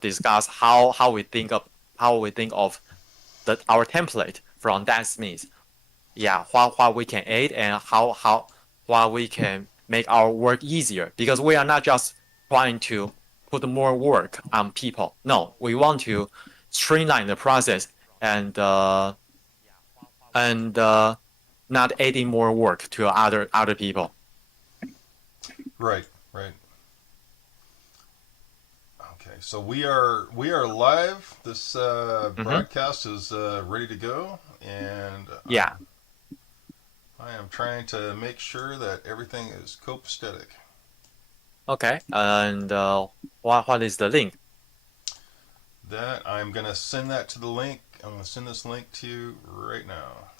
discuss how we think of our template from that Smith. Yeah, what we can add and how we can make our work easier, because we are not just trying to put more work on people. No, we want to streamline the process and not adding more work to other people. Right, right. Okay, so we are live. This Mm-hmm. broadcast is ready to go, and Yeah. I am trying to make sure that everything is copacetic. Okay. And what is the link? That I'm gonna send that to the link. I'm gonna send this link to you right now.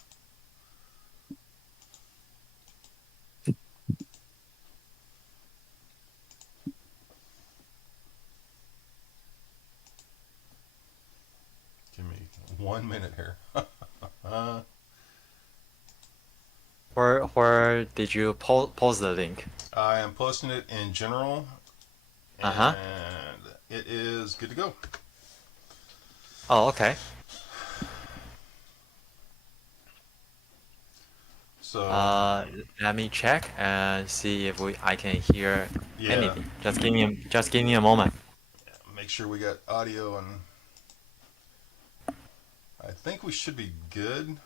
Give me 1 minute here. Where did you post the link? I am posting it in general, Uh-huh. and it is good to go. Oh, okay. So Uh, Let me check and see if I can hear yeah, anything. Just give me a moment. make sure we got audio, and I think we should be good.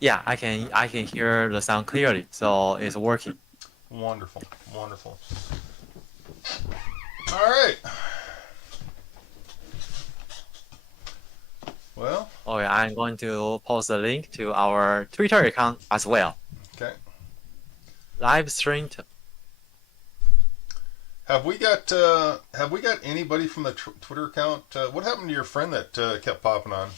Yeah, I can hear the sound clearly, so it's working. Wonderful, wonderful. All right. Well, Oh yeah, I'm going to post a link to our Twitter account as well. okay. Live streamed. Have we got anybody from the Twitter account? What happened to your friend that kept popping on?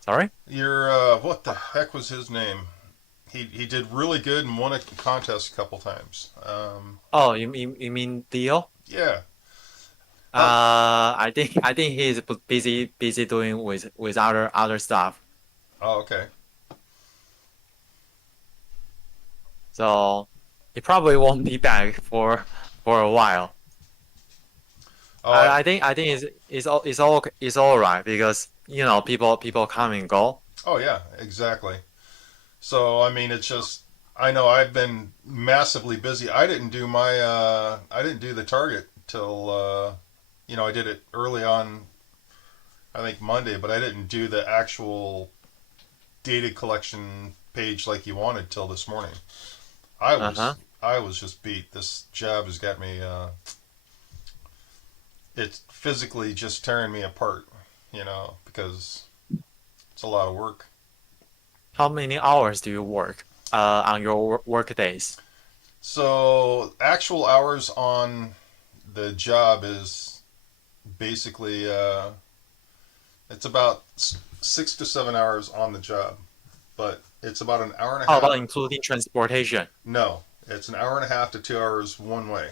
Sorry? Your what the heck was his name? He did really good and won a contest a couple times. Oh, you mean Theo? Yeah. How? I think he's busy doing with other stuff. Oh, okay. So he probably won't be back for a while. Oh, I think it's all right, because people come and go. oh yeah, exactly. So I mean, it's just I know I've been massively busy. I didn't do the target till I did it early on. I think Monday, but I didn't do the actual data collection page like you wanted till this morning. I was Uh-huh. I was just beat. This job has got me. It's physically just tearing me apart. Because it's a lot of work. How many hours do you work on your work days? So actual hours on the job is basically it's about 6 to 7 hours on the job, but it's about an hour and a How about half. including transportation? No, it's an hour and a half to 2 hours one way.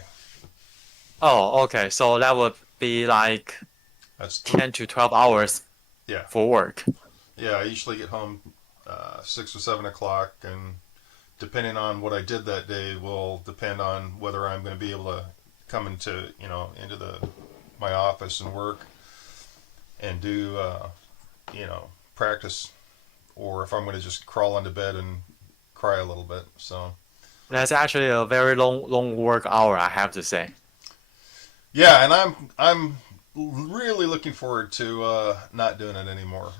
Oh, okay. So that would be like That's 10 to 12 hours yeah, for work. yeah. I usually get home 6 or 7 o'clock, and depending on what I did that day will depend on whether I'm going to be able to come into the my office and work and do practice, or if I'm going to just crawl into bed and cry a little bit. So That's actually a very long work hour, I have to say. yeah, and I'm really looking forward to not doing it anymore.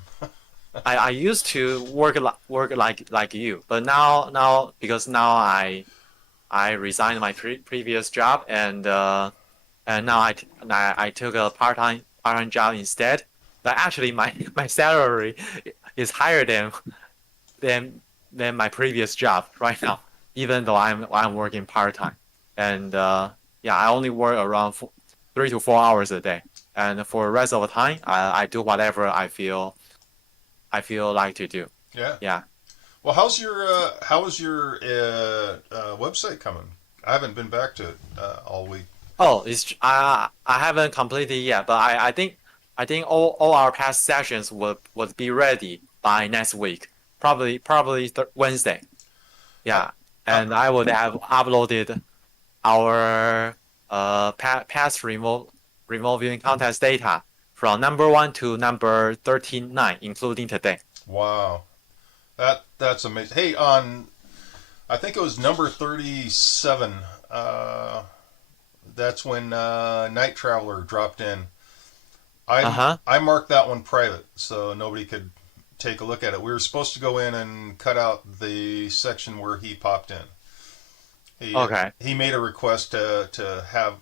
I used to work like you, but now because now I resigned my previous job, and now I took a part time job instead. But actually, my salary is higher than than my previous job right now, even though I'm working part time. And yeah, I only work around 3 to 4 hours a day, and for the rest of the time, I do whatever I feel like to do. Yeah. Yeah. Well, how is your website coming? I haven't been back to it all week. Oh, I haven't completed yet, but I think all our past sessions would be ready by next week. Probably Wednesday. How Yeah. and I would have uploaded our past remote viewing contest data from number 1 to number 39, including today. Wow, that's amazing. Hey, I think it was number 37. That's when Night Traveler dropped in. Uh-huh. I marked that one private, so nobody could take a look at it. We were supposed to go in and cut out the section where he popped in. Okay. He made a request to have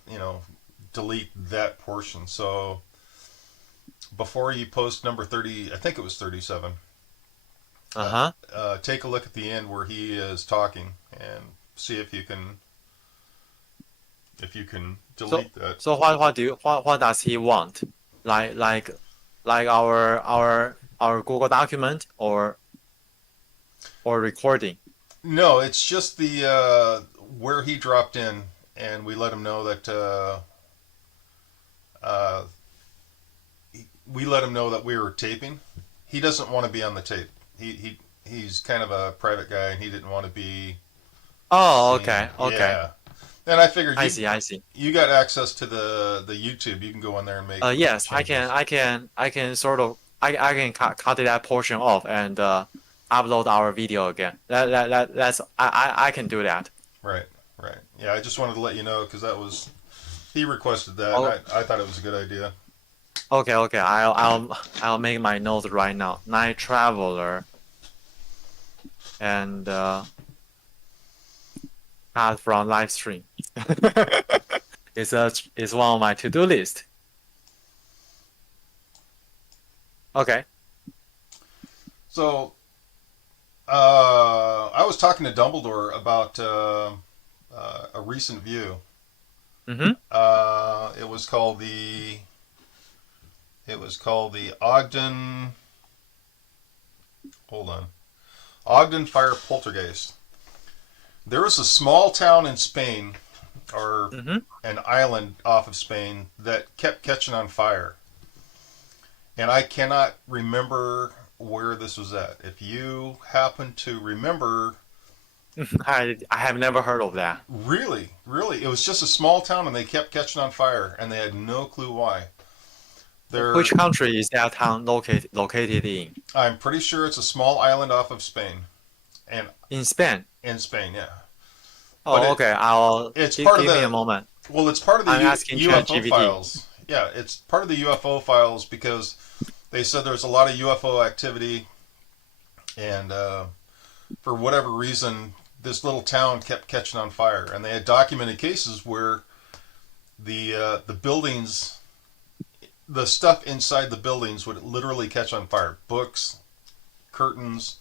delete that portion. So before you post number 30, I think it was 37. Uh-huh. Take a look at the end where he is talking and see if you can So delete that. so what does he want? Like like like our Google document or recording? No, it's just the where he dropped in, and we let him know that uh, we let him know that we were taping. He doesn't want to be on the tape. He's kind of a private guy, and he didn't want to be Oh, seen. okay, okay. Yeah, and I figured I see. you got access to the YouTube. You can go in there and make Yes, changes. I can sort of I can cut that portion off and upload our video again. That's I can do that. Right, right. Yeah, I just wanted to let you know because he requested that. And Oh, I thought it was a good idea. okay, okay. I'll make my notes right now. Night Traveler and cut from live stream. It's one of my to-do list. Okay. So I was talking to Dumbledore about a recent view. Mm-hmm. It was called the Ogden. Hold on, Ogden Fire Poltergeist. There was a small town in Spain, or Mm-hmm. an island off of Spain, that kept catching on fire, and I cannot remember where this was at. If you happen to remember. I have never heard of that. Really, really, it was just a small town, and they kept catching on fire, and they had no clue why. Which They're, country is that town located in? I'm pretty sure it's a small island off of Spain, and In Spain. in Spain, yeah. But Oh, okay. I'll it's part of give me a the, moment. well, it's part of the I'm asking UFO ChatGPT. files. Yeah, it's part of the UFO files because they said there's a lot of UFO activity, and for whatever reason, this little town kept catching on fire, and they had documented cases where the buildings, the stuff inside the buildings would literally catch on fire. Books, curtains,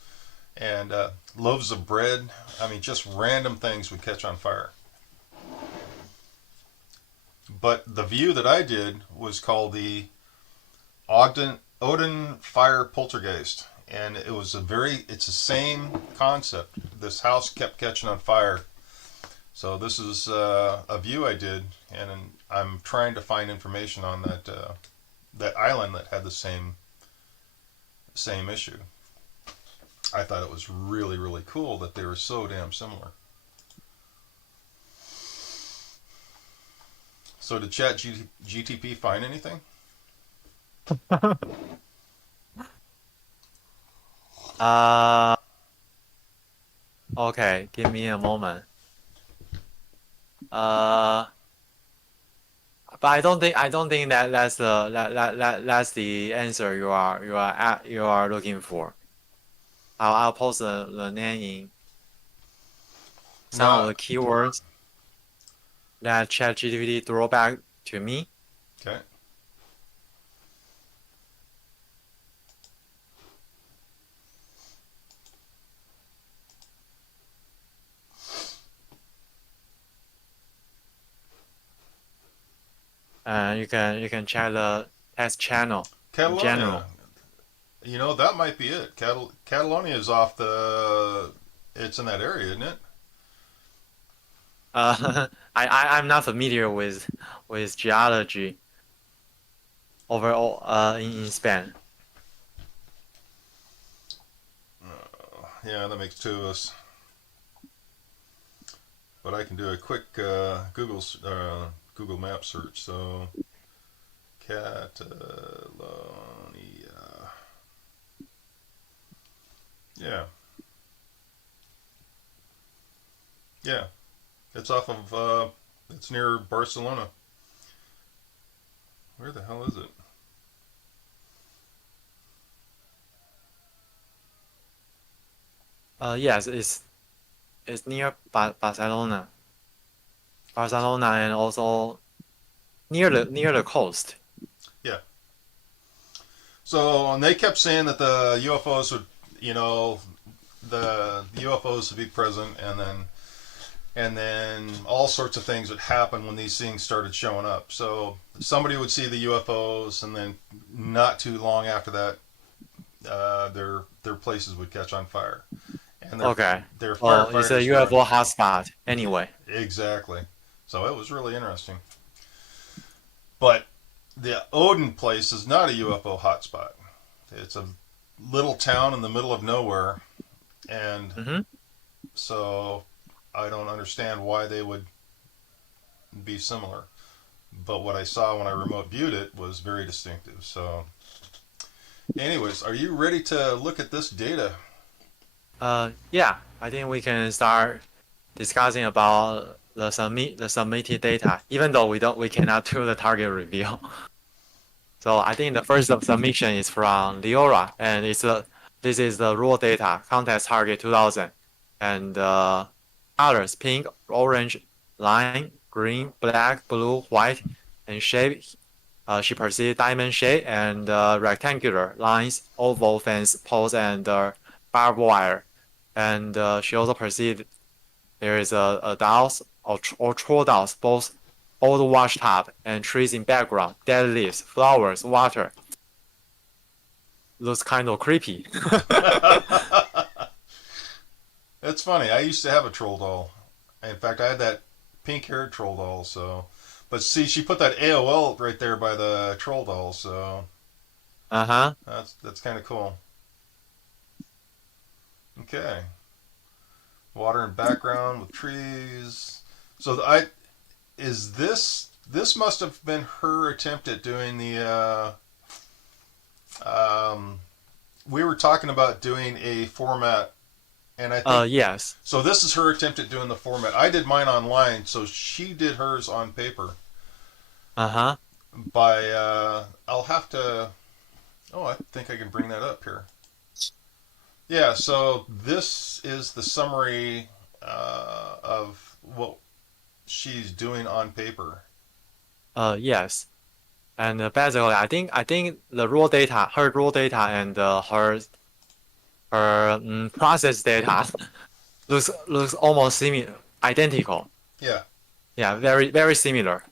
and loaves of bread. I mean, just random things would catch on fire. But the view that I did was called the Odin Fire Poltergeist, and it's the same concept. This house kept catching on fire. So this is a view I did, and I'm trying to find information on that island that had the same issue. I thought it was really, really cool that they were so damn similar. So did GTP find anything? Uh, okay. Give me a moment. Uh, but I don't think that's the answer you are looking for. I'll post the name in some of No. the keywords that ChatGPT throw back to me. Okay. And you can check the test channel in Catalonia. general. That might be it. Catalonia is off the. It's in that area, isn't it? I'm not familiar with geology overall in Spain. Yeah, that makes two of us. but I can do a quick Google Map search. So Catalonia, yeah, yeah, it's off of it's near Barcelona. Where the hell is it? Yes, it's near Barcelona, and also near the coast. Yeah. So and they kept saying that the UFOs would, you know, the UFOs would be present, and then all sorts of things would happen when these things started showing up. So somebody would see the UFOs, and then not too long after that, their places would catch on fire, and Okay. their Well, it's a firefighters were UFO hotspot anyway. exactly. So it was really interesting. But the Odin place is not a UFO hotspot. It's a little town in the middle of nowhere, and Mm-hmm. so I don't understand why they would be similar. But what I saw when I remote viewed it was very distinctive. So, anyways, are you ready to look at this data? Yeah, I think we can start discussing about the submitted data, even though we cannot do the target reveal. So I think the first submission is from Leora, and this is the raw data context target 2000, and colors pink, orange, line, green, black, blue, white, and shape. She perceived diamond shape and rectangular lines, oval fence poles, and barbed wire. And she also perceived there is a dowse or troll dowse, both old washtub and trees in background, dead leaves, flowers, water. Looks kind of creepy. It's funny. I used to have a troll doll. In fact, I had that pink-haired troll doll. So, but see, she put that AOL right there by the troll doll. So Uh-huh. that's kind of cool. Okay, water in background with trees. So I is this must have been her attempt at doing the. We were talking about doing a format, and I think Yes. so. This is her attempt at doing the format. I did mine online, so she did hers on paper. Uh-huh. By I'll have to. Oh, I think I can bring that up here. Yeah. So this is the summary of what she's doing on paper. Yes. And basically, I think the raw data, her raw data, and her process data looks almost similar, identical. Yeah. Yeah, very similar.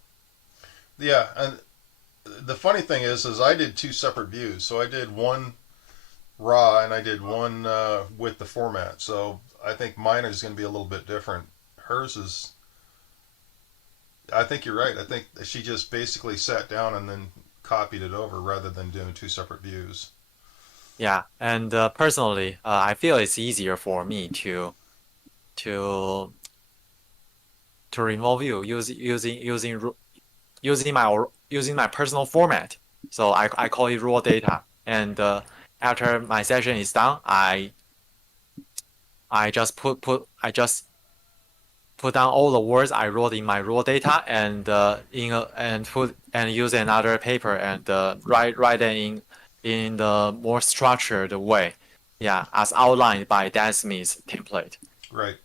Yeah, and the funny thing is I did two separate views. So I did one raw and I did one with the format. So I think mine is going to be a little bit different. Hers is. I think you're right. I think she just basically sat down and then copied it over rather than doing two separate views. Yeah, and personally, I feel it's easier for me to to remove you using my personal format. So I call it raw data. And after my session is done, I just put down all the words I wrote in my raw data and and use another paper and write them in the more structured way. Yeah, as outlined by Dan Smith's template. Right,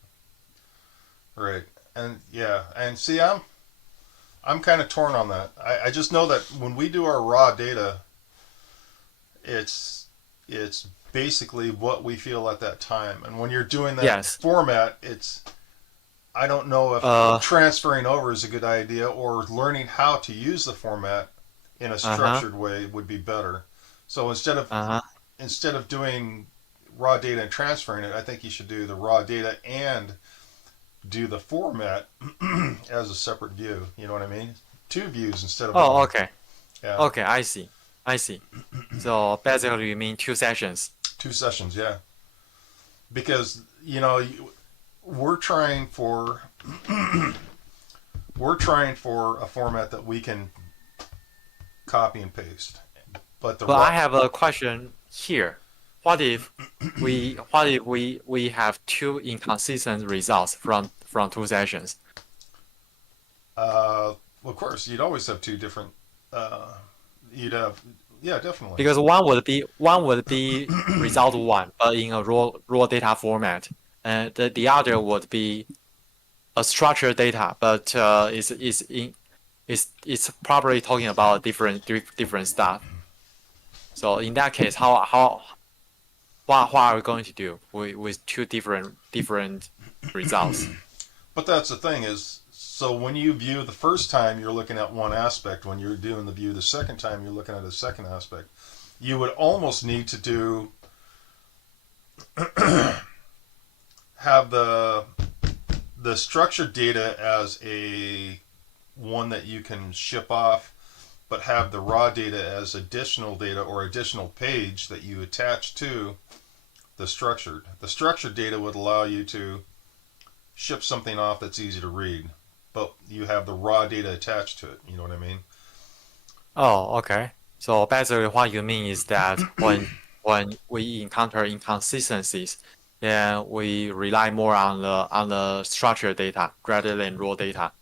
right, and yeah, and see, I'm kind of torn on that. I just know that when we do our raw data, it's basically what we feel at that time, and when you're doing that Yes. format, it's I don't know if Uh. transferring over is a good idea or learning how to use the format in a Uh-huh. structured way would be better. So Uh-huh. instead of doing raw data and transferring it, I think you should do the raw data and do the format as a separate view. You know what I mean? Two views instead of Oh, one. okay. Yeah, Okay, I see. I see. So basically you mean two sessions. two sessions. Yeah, because you know we're trying for we're trying for a format that we can copy and paste. But the But I raw, have a question here. What if we have two inconsistent results from two sessions? well, of course, you'd always have two different. Uh, you'd have, yeah, definitely. Because one would be result one, but in a raw data format, and the other would be a structured data, but it's probably talking about different stuff. So in that case, what are we going to do with two different results? But that's the thing is, so when you view the first time, you're looking at one aspect. When you're doing the view the second time, you're looking at a second aspect. You would almost need to do have the structured data as a one that you can ship off, but have the raw data as additional data or additional page that you attach to the structured. The structured data would allow you to ship something off that's easy to read, but you have the raw data attached to it. You know what I mean? Oh, okay. So basically, what you mean is that when we encounter inconsistencies, then we rely more on the structured data rather than raw data.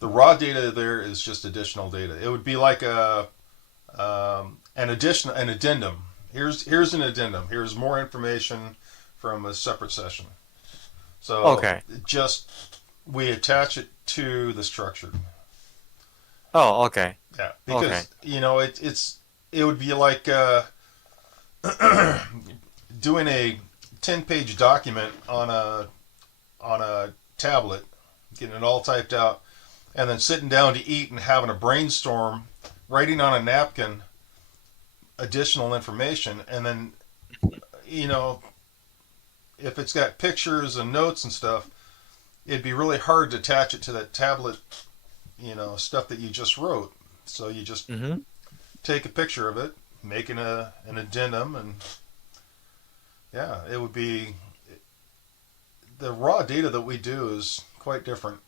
The raw data there is just additional data. It would be like an addendum. Here's an addendum. Here's more information from a separate session. So Okay. just we attach it to the structure. Oh, okay. Yeah, Okay. because it would be like doing a 10-page document on a tablet, getting it all typed out, and then sitting down to eat and having a brainstorm, writing on a napkin additional information, and then you know if it's got pictures and notes and stuff, it'd be really hard to attach it to that tablet, stuff that you just wrote. So you just Mm-hmm. take a picture of it, making an addendum, and yeah, it would be the raw data that we do is quite different.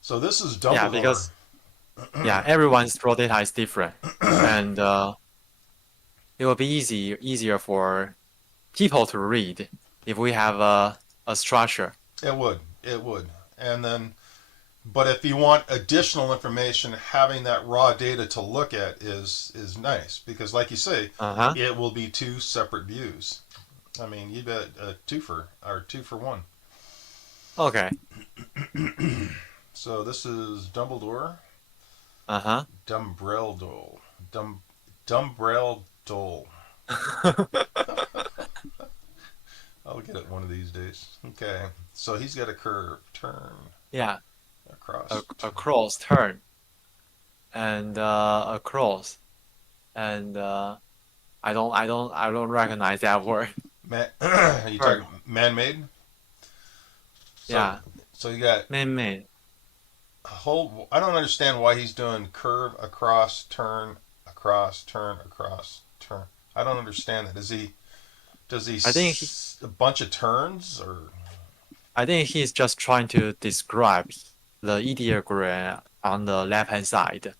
So this is Yeah, Dumbledore. because yeah, everyone's raw data is different, and it will be easier for people to read if we have a structure. It would, and then, but if you want additional information, having that raw data to look at is nice because, like you say, Uh-huh. it will be two separate views. I mean, you bet a two for one. Okay. So this is Dumbledore, Uh-huh. Dumbreldole, Dumbreldole. I'll get it one of these days. Okay, so he's got a curve, turn Yeah, across. a cross turn and a cross and I don't recognize that word. Man, you Turn. talking man-made? So Yeah, so you got man-made. a whole. I don't understand why he's doing curve across, turn across, turn across, turn. I don't understand that. Does he I think he, a bunch of turns or? I think he's just trying to describe the ideogram on the left-hand side.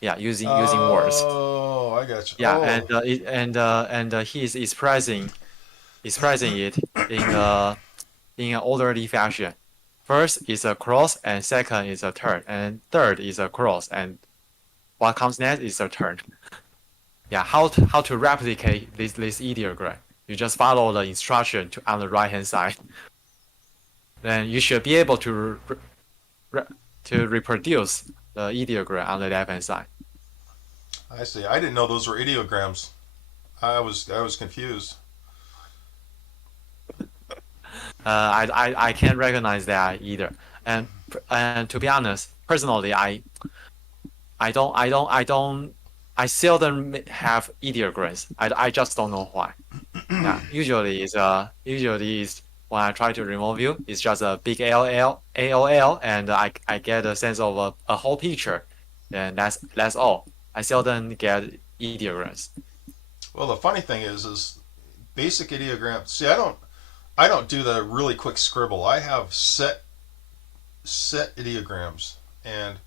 Yeah, using words. Oh, I got you. Yeah, Oh, he is expressing it in an orderly fashion. First is a cross, and second is a turn, and third is a cross, and what comes next is a turn. Yeah, how to replicate this ideogram? You just follow the instruction on the right hand side. Then you should be able re, to reproduce the ideogram on the left hand side. I see. I didn't know those were ideograms. I was confused. I can't recognize that either. And and to be honest, personally, I seldom have ideograms. I just don't know why. Yeah, usually is when I try to remove you, it's just a big AOL, and I get a sense of a whole picture, and that's all. I seldom get ideograms. Well, the funny thing is basic ideograms. See, I don't do the really quick scribble. I have set ideograms, and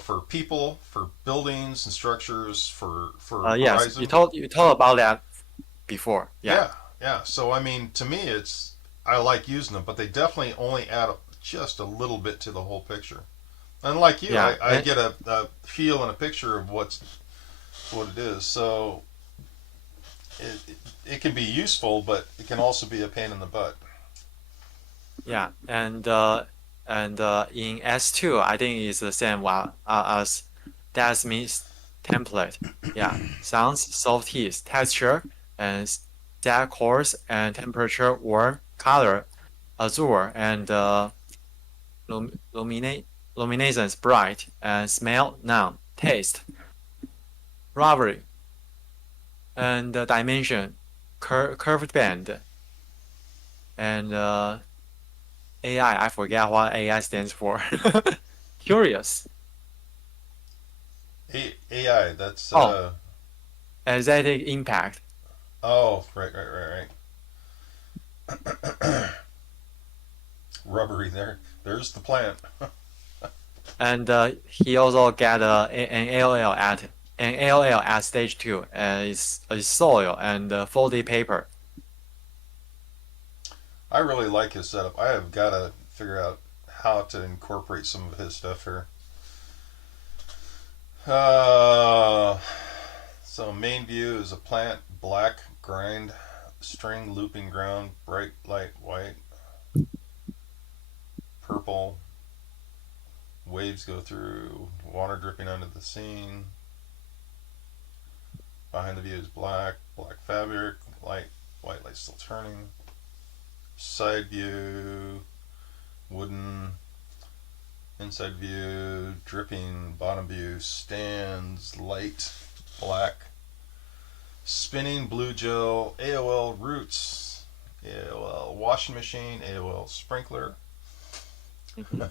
for people, for buildings and structures, for Yes, horizon. you told about that before. Yeah, Yeah, yeah. So I mean, to me, I like using them, but they definitely only add just a little bit to the whole picture. Unlike you, yeah, I get a feel and a picture of what it is. So it can be useful, but it can also be a pain in the butt. yeah, and in S2, I think it's the same one as that means template. Yeah, sounds, soft hits, texture, and stack coarse and temperature, warm, color, azure, and lum luminate luminescence, bright, and smell, none, taste, rubbery, and dimension, curved band, and AI. I forget what AI stands for. Curious. AI, that's Oh, aesthetic impact. oh, right. Rubbery there. There's the plant. And he also got an ALL at stage 2, and it's a soil and 4D paper. I really like his setup. I have got to figure out how to incorporate some of his stuff here. Uh, so main view is a plant, black grind, string looping ground, bright light white, purple, waves go through, water dripping onto the scene. Behind the view is black fabric, white light still turning. Side view, wooden. Inside view, dripping. Bottom view, stands, light, black. Spinning, blue gel, AOL roots, AOL washing machine, AOL sprinkler. Mhm.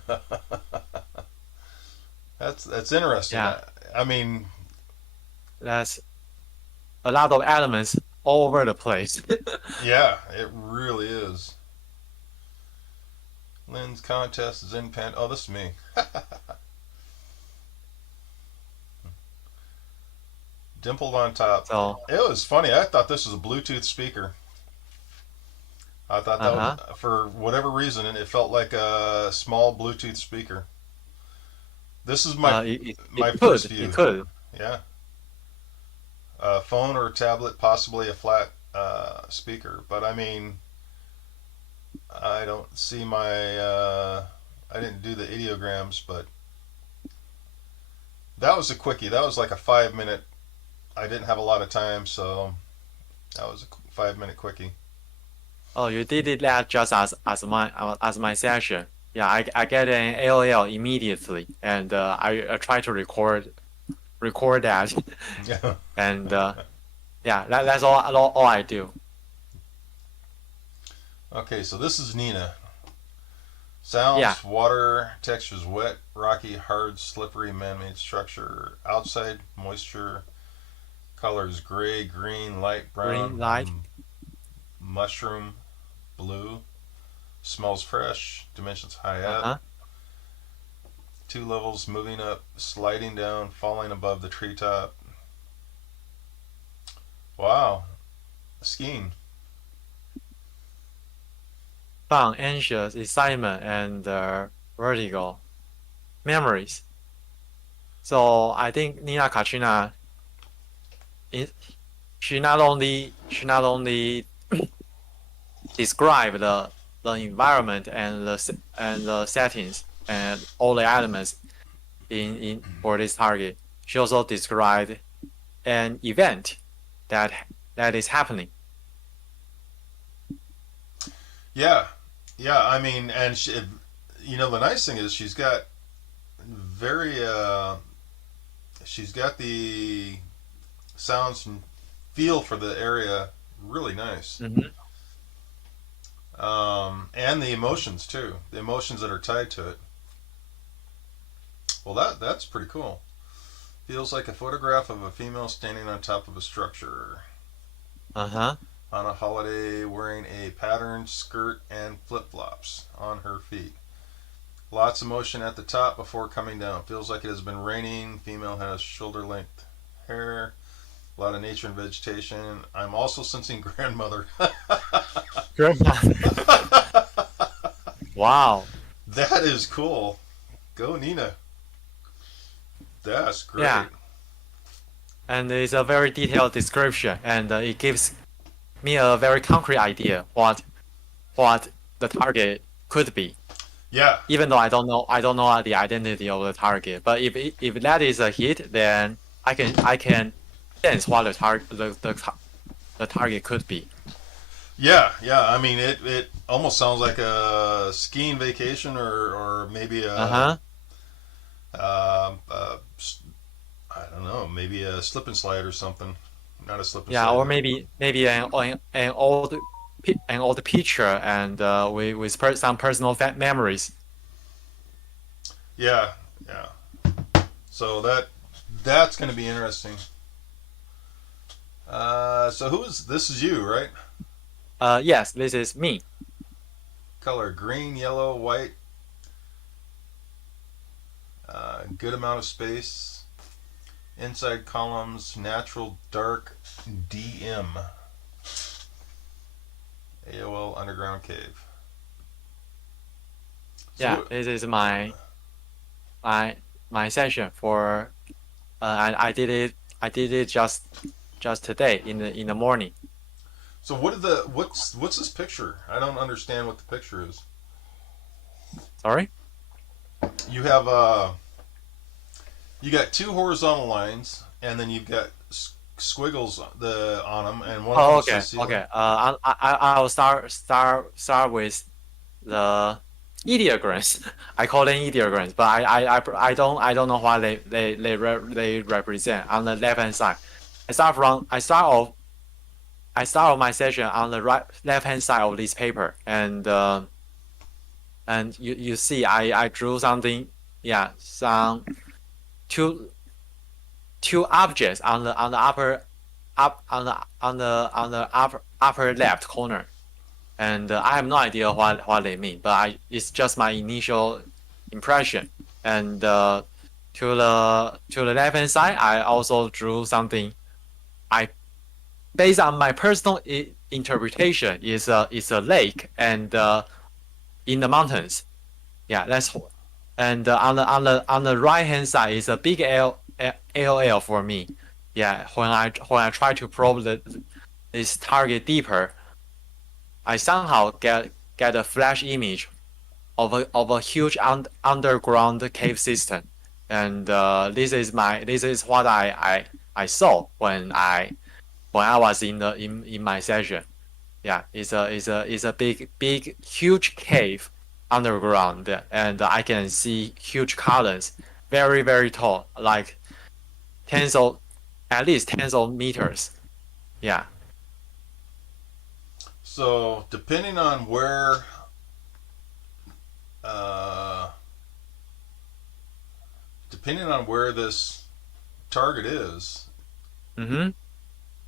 That's interesting. Yeah, I mean, that's a lot of elements all over the place. yeah, it really is. Lens contest, ZenPandaCoin. Oh, this is me. Dimpled on top. So, It was funny. I thought this was a Bluetooth speaker. I thought that was, uh-huh. for whatever reason, it felt like a small Bluetooth speaker. This is my first It view. could. Yeah, a phone or a tablet, possibly a flat speaker. But I mean, I don't see my. I didn't do the ideograms, but that was a quickie. That was like a 5 minute. I didn't have a lot of time, so that was a 5 minute quickie. Oh, you did it that just as my session. Yeah, I get an AOL immediately, and I try to record that, Yeah. and yeah, that's all I do. Okay, so this is Nina. Yeah, Sounds, water, textures wet, rocky, hard, slippery, man-made structure. Outside, moisture. Colors gray, green, light green brown, light. mushroom, blue. Smells fresh. Dimensions high up. Uh-huh. 2 levels moving up, sliding down, falling above the treetop. Wow. Skiing. Fun, anxious, excitement, and vertigo memories. So I think Nina Kachina is she not only describe the environment and the settings and all the elements in for this target. She also described an event that that is happening. Yeah. Yeah, I mean, and the nice thing is very, she's got the sounds and feel for the area really nice. Hmm. And the emotions too, the emotions that are tied to it. Well, that's pretty cool. Feels like a photograph of a female standing on top of a structure. Uh-huh. on a holiday wearing a patterned skirt and flip flops on her feet. Lots of motion at the top before coming down. Feels like it has been raining. Female has shoulder length hair. A lot of nature and vegetation. I'm also sensing grandmother. Grandma. Wow. That is cool. Go, Nina. That's Yeah, great. and it's a very detailed description, and it gives me a very concrete idea what the target could be. Yeah, Even though I don't know the identity of the target, but if that is a hit, then I can sense what the target could be. yeah. I mean, it almost sounds like a skiing vacation or maybe Uh-huh. a I don't know, maybe a slip and slide or something. Not a slip and Yeah, slide. or maybe an old picture and some personal memories. Yeah, yeah. So that's going to be interesting. So who is this? Is you, right? Yes, this is me. Color green, yellow, white. Good amount of space. Inside columns, natural dark DM. AOL underground cave. Yeah, So this is my my session for I did it just today in the morning. so what's this picture? I don't understand what the picture is. Sorry? You have you got two horizontal lines, and then you've got squiggles on them, and one of them Oh, says okay, ceiling. okay. I'll start with the ideograms. I call them ideograms, but I don't know what they represent on the left hand side. I start off my session on the right left hand side of this paper, and you see I drew something, yeah, some two two objects on the up on the upper left corner, and I have no idea what they mean, but it's just my initial impression. And to the left hand side, I also drew something. I based on my personal interpretation is a lake and in the mountains. Yeah, that's and on the right hand side is a big LL for me. Yeah, when I try to probe this target deeper, I somehow get a flash image of a huge underground cave system, and this is what I saw when I was in my session. Yeah, it's a big huge cave underground, and I can see huge columns, very tall, like tens of at least tens of meters. Yeah, So uh, depending on where this target is, mm-hmm.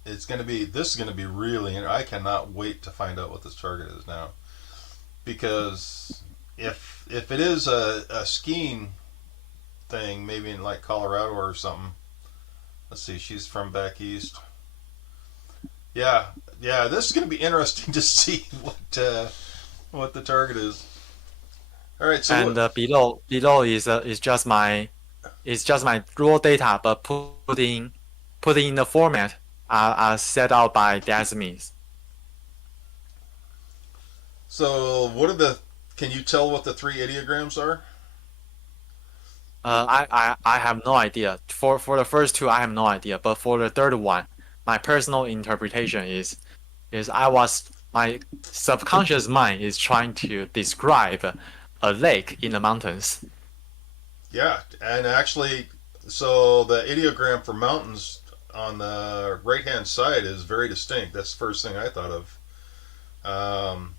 it's going to be this is going to be really. I cannot wait to find out what this target is now, because if it is a skiing thing, maybe in like Colorado or something. Let's see, she's from back east. Yeah, yeah, this is going to be interesting to see what the target is. All right, so And what? below is just my raw data, but put in the format set out by Desmith. So what are the? Can you tell what the three ideograms are? I have no idea. For the first two, I have no idea. But for the third one, my personal interpretation is my subconscious mind is trying to describe a lake in the mountains. Yeah, and actually, so the ideogram for mountains on the right hand side is very distinct. That's the first thing I thought of. Um,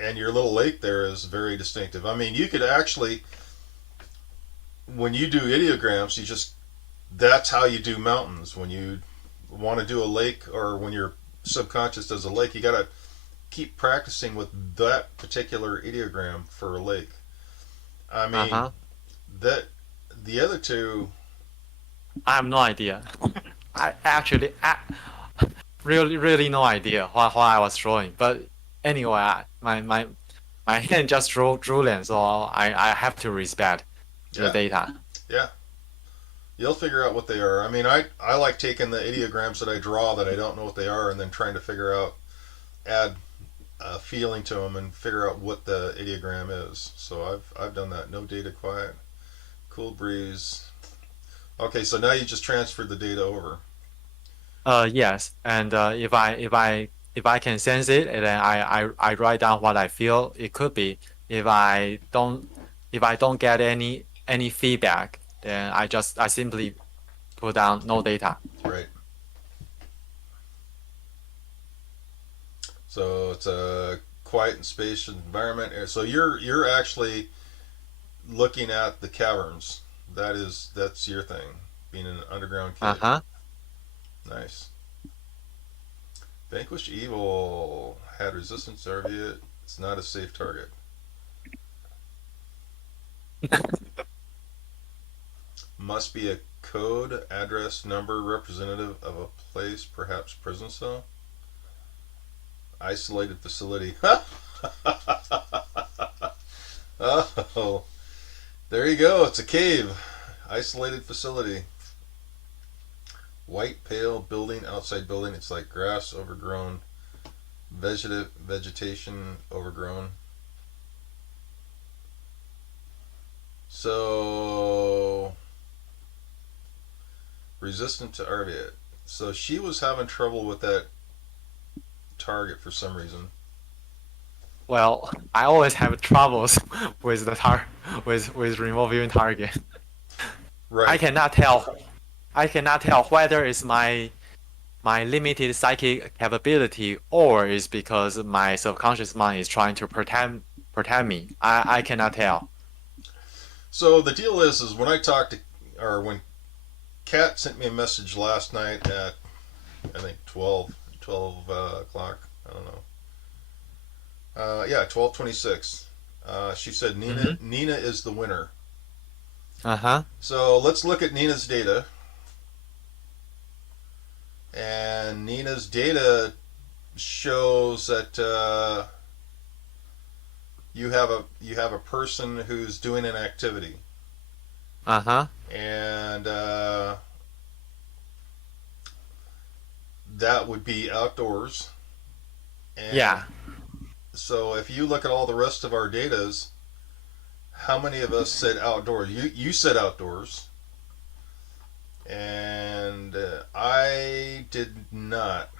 and your little lake there is very distinctive. I mean, you could actually, when you do ideograms, you just that's how you do mountains. When you want to do a lake or when you're subconscious does a lake. You got to keep practicing with that particular ideogram for a lake. I mean, Uh-huh. that the other two, I have no idea. I really no idea what I was drawing. But anyway, my hand just drew them, so I have to respect the yeah, data. yeah, you'll figure out what they are. I mean, I like taking the ideograms that I draw that I don't know what they are, and then trying to figure out, add a feeling to them, and figure out what the ideogram is. So I've done that. No data, quiet, cool breeze. Okay, so now you just transferred the data over. Yes, and if I can sense it, and then I write down what I feel it could be. If I don't if I don't get any feedback, then I simply put down no data. Right. So it's a quiet and spacious environment. So you're actually looking at the caverns. That's your thing, being an underground kid. Uh-huh. Nice. Vanquish evil. Had resistance target. It's not a safe target. Must be a code, address, number representative of a place, perhaps prison cell. Isolated facility. Oh, there you go. It's a cave. Isolated facility. White, pale building, outside building. It's like grass overgrown. Vegetation overgrown. So, resistant to RVA. So she was having trouble with that target for some reason. Well, I always have troubles with the with removing target. I Right. cannot tell. I cannot tell whether it's my limited psychic capability or it's because my subconscious mind is trying to protect me. I cannot tell. So the deal is when I talked to, or when Kat sent me a message last night at, I think 12 o'clock. I don't know. Yeah, 12:26. She said Mm-hmm. Nina is the winner. Uh-huh. So let's look at Nina's data. And Nina's data shows that you have a person who's doing an activity, Uh-huh. and that would be outdoors. And Yeah. so if you look at all the rest of our datas, how many of us said outdoors? You said outdoors, and I did not.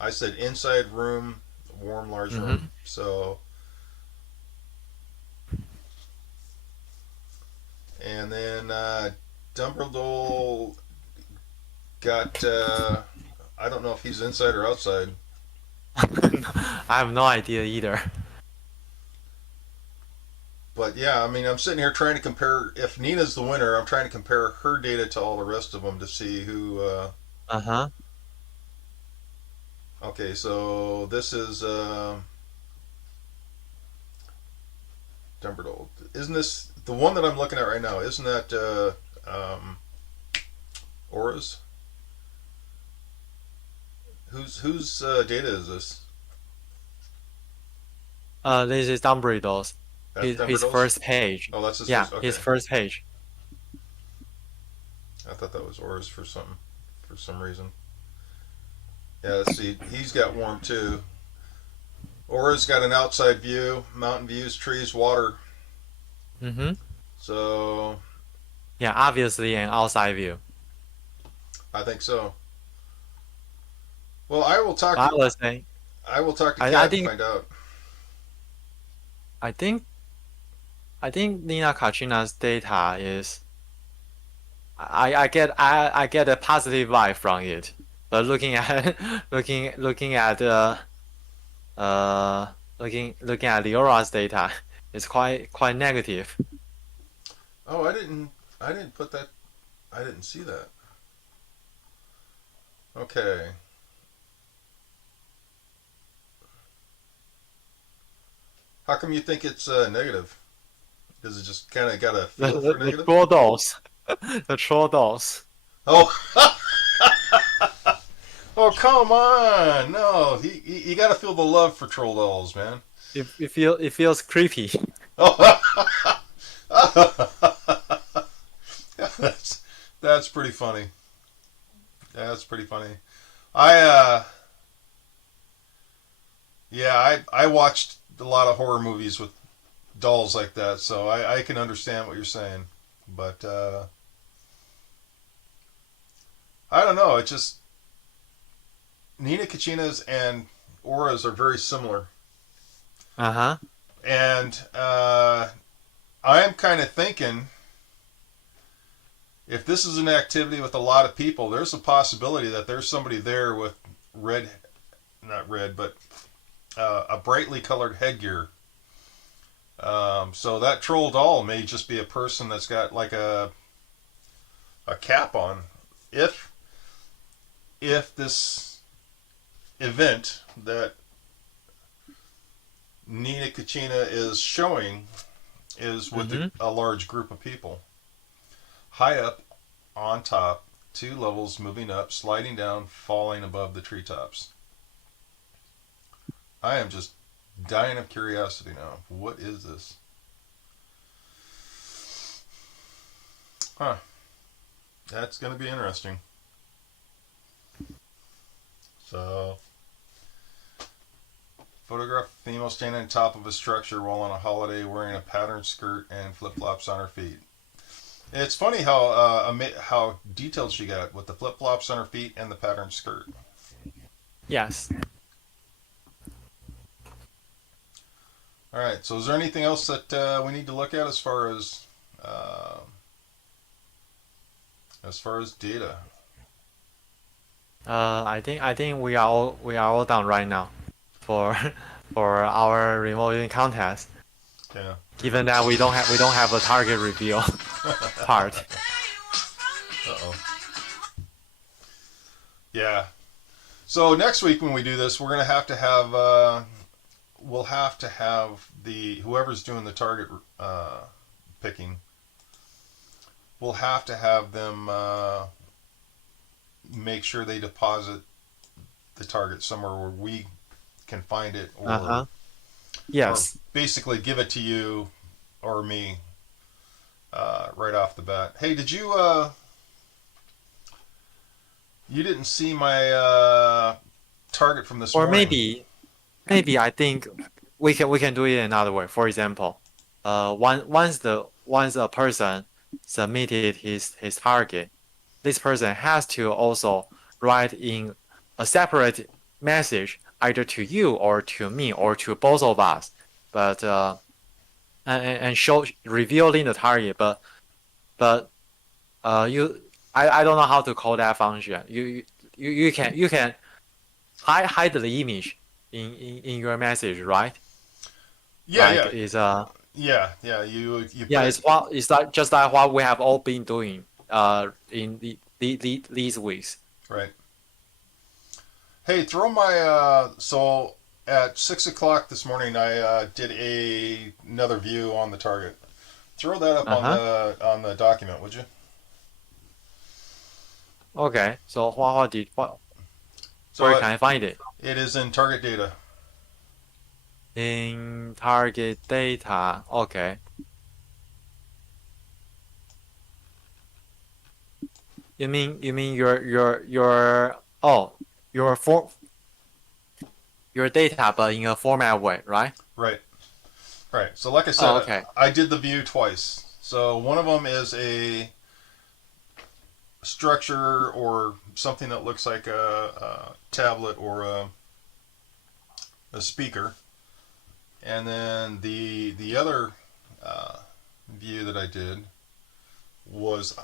I said inside room, warm large room. Mm-hmm. So and then Dumbledore got. I don't know if he's inside or outside, I have no idea either. but yeah, I mean, I'm sitting here trying to compare. If Nina's the winner, I'm trying to compare her data to all the rest of them to see who. Uh-huh. Okay, so this is Dumbledore. Isn't this the one that I'm looking at right now? Isn't that Aura's? Whose data is this? This is Dumbledore's. That's His Dumbledore's. first page. Oh, that's his Yeah, first. his Okay, first page. I thought that was Aura's for some reason. Yeah, let's see. He's got warm too. Aura's got an outside view, mountain views, trees, water. Mm-hmm. So Yeah, obviously an outside view. I think so. Well, I will talk I to was saying, I will talk to I Kat and think find out. I think I think Nina Kachina's data is I get a positive vibe from it. But looking at looking at uh looking at Leora's data, it's quite negative. Oh, I didn't put that. I didn't see that. Okay. How come you think it's negative? Does it just kind of got a The, feel the, for the negative? troll dolls, the troll dolls. Oh, oh, come on! No, you got to feel the love for troll dolls, man. It feels creepy. Oh, that's that's pretty funny. That's pretty funny. I yeah, I watched a lot of horror movies with dolls like that, so I can understand what you're saying. But I don't know. It just Nina Kachinas and auras are very similar, Uh-huh. and I am kind of thinking if this is an activity with a lot of people, there's a possibility that there's somebody there with red, not red, but a brightly colored headgear. So that troll doll may just be a person that's got like a cap on. If if this event that Nina Kachina is showing is with Mm-hmm. a large group of people, high up on top, 2 levels moving up, sliding down, falling above the treetops. I am just dying of curiosity now. What is this? Huh. That's going to be interesting. So, photograph a female standing on top of a structure while on a holiday wearing a patterned skirt and flip flops on her feet. It's funny how detailed she got with the flip flops on her feet and the patterned skirt. Yes. All right. So, is there anything else that we need to look at as far as data? I think we are all done right now for for our remote viewing contest. Yeah. Given that we don't have a target reveal part. Uh-oh. Yeah. So next week when we do this, we're gonna have we'll have to have the whoever's doing the target picking. We'll have to have them make sure they deposit the target somewhere where we can find it, Uh-huh. or Yes. basically give it to you or me right off the bat. Hey, did you you didn't see my target from this Or morning? maybe I think we can do it another way. For example, once a person submitted his target, this person has to also write in a separate message either to you or to me or to both of us, but and show revealing the target. But you I don't know how to call that function. You can hide the image in your message, right? Yeah, Like yeah, is yeah. You yeah, put it it's like just like what we have all been doing in these weeks. right. Hey, throw my so at 6 o'clock this morning I did another view on the target. Throw that up Uh-huh. on the document, would you? Okay. So what So where can I find it? it is in target data. In target data. Okay. You mean your oh your data but in a format way, right? Right. Right. So like I Oh, said, okay. I did the view twice. So one of them is a structure or something that looks like a tablet or a speaker, and then the other view that I did was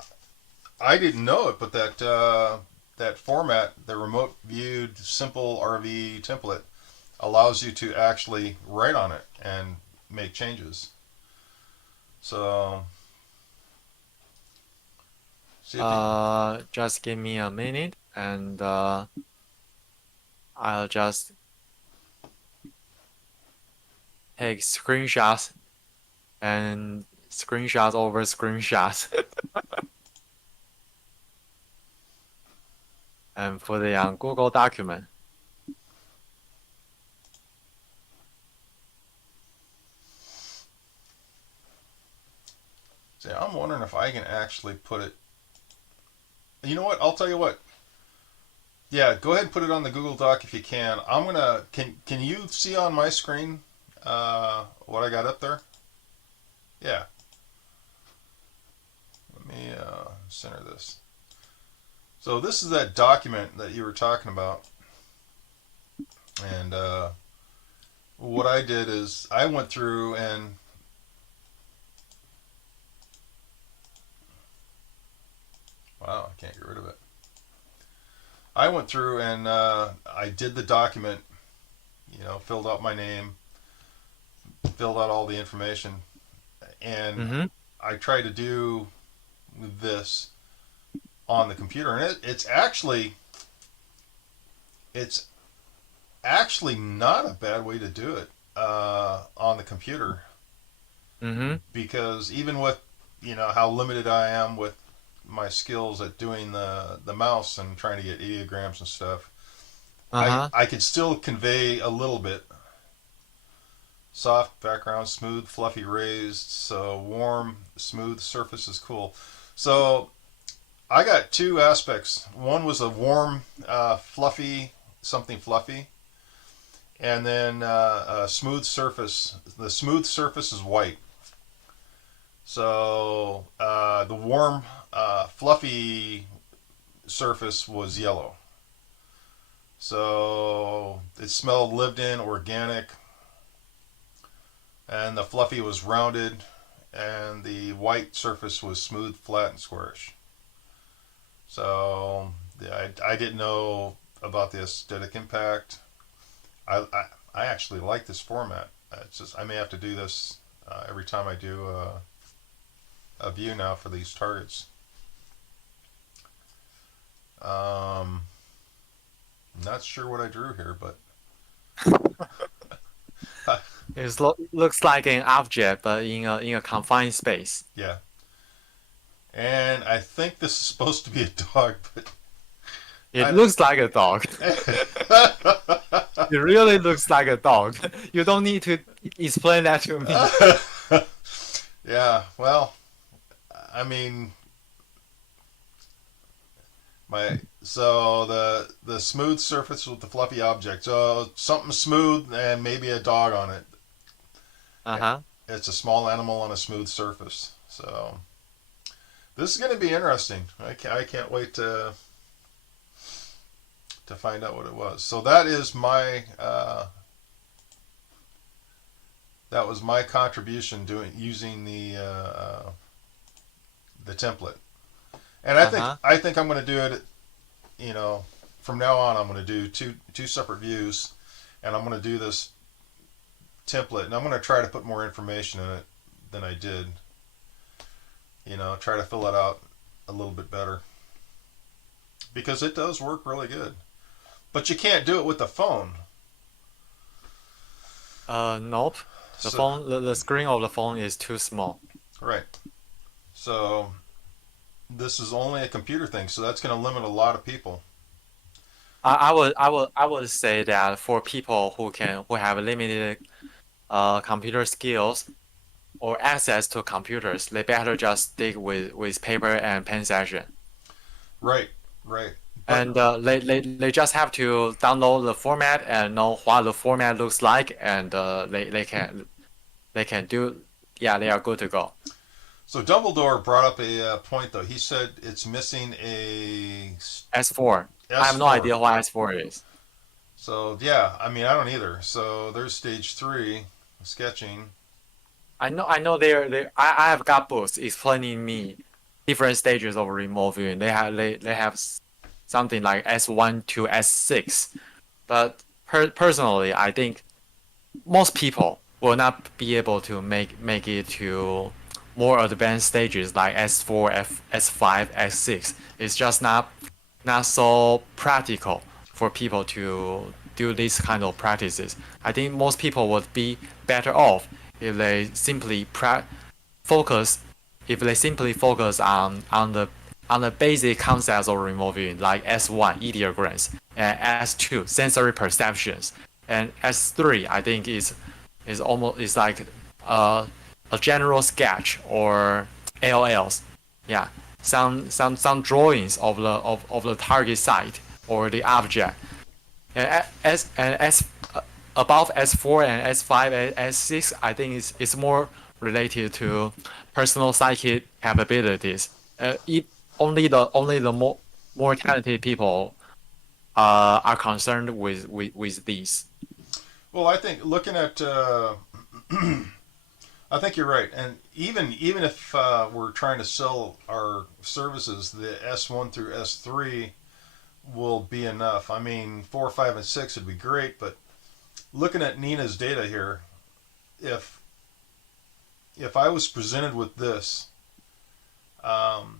I didn't know it, but that format, the remote viewed simple RV template, allows you to actually write on it and make changes. So see if you Just give me a minute and I'll just take screenshots and screenshots over screenshots and put it on Google document. See, I'm wondering if I can actually put it. You know what? I'll tell you what. Yeah, go ahead and put it on the Google Doc if you can. I'm gonna. Can you see on my screen what I got up there? Yeah. Let me center this. So this is that document that you were talking about, and what I did is I went through and wow, I can't get rid of it. I went through and I did the document, filled out my name, filled out all the information, and Mm-hmm. I tried to do this on the computer, and it's actually not a bad way to do it on the computer Mm-hmm. because even with how limited I am with my skills at doing the mouse and trying to get ideograms and stuff, Uh-huh. I could still convey a little bit. Soft background, smooth, fluffy, raised. So warm, smooth surface is cool. So I got two aspects. One was a warm, fluffy, something fluffy, and then a smooth surface. The smooth surface is white. So the warm, fluffy surface was yellow. So it smelled lived in, organic, and the fluffy was rounded, and the white surface was smooth, flat, and squarish. So I didn't know about the aesthetic impact. I actually like this format. It's just I may have to do this every time I do a view now for these targets. Not sure what I drew here, but Looks like an object, but in a confined space. yeah. And I think this is supposed to be a dog, but It I. looks like a dog. It really looks like a dog. You don't need to explain that to me. Yeah, well, I mean, the smooth surface with the fluffy object. So something smooth and maybe a dog on it. Uh-huh. It's a small animal on a smooth surface. So this is going to be interesting. I can't wait to find out what it was. So that is that was my contribution using the template. And Uh-huh. I think I'm going to do it. From now on, I'm going to do two separate views, and I'm going to do this template, and I'm going to try to put more information in it than I did. Try to fill it out a little bit better because it does work really good. But you can't do it with the phone. Nope. So The screen of the phone is too small. right. So this is only a computer thing, so that's going to limit a lot of people. I would say that for people who have limited computer skills or access to computers, they better just stick with paper and pen session. Right, right. But And they just have to download the format and know what the format looks like, and they can do. Yeah, they are good to go. so Dumbledore brought up a point though. He said it's missing a S4. I have no S4. idea what S4 is. So yeah, I mean I don't either. So there's stage 3 sketching. I know I have got books explaining me different stages of remote viewing. They have something like S1 to S6, but personally, I think most people will not be able to make it to more advanced stages like S4, S5, S6. It's just not so practical for people do these kind of practices. I think most people would be better off if they simply focus if they simply focus on the basic concepts of remote viewing like S1 ideograms and S2 sensory perceptions and S3 I think is almost is like uh, a general sketch or ALLs. Yeah, some drawings of the target site or the object. And S above S4 and S5 and S6, I think is more related to personal psychic capabilities. It, only the more talented people are concerned with these. Well, I think looking at, I think you're right, and even if we're trying to sell our services, the S1 through S3 will be enough. I mean, 4, 5, and 6 would be great, but looking at Nina's data here, if I was presented with this, um,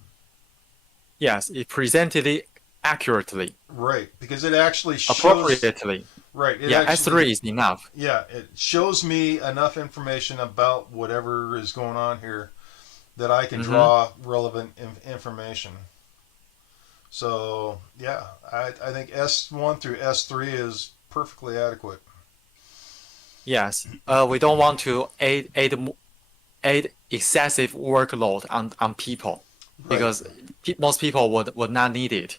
Yes, it presented it accurately, right, because it actually shows, appropriately. right, it Yeah, actually, S3 is enough. yeah, it shows me enough information about whatever is going on here that I can Mm-hmm. draw relevant information. So yeah, I think S1 through S3 is perfectly adequate. Yes. We don't want to add excessive workload on people Right, because most people would not need it.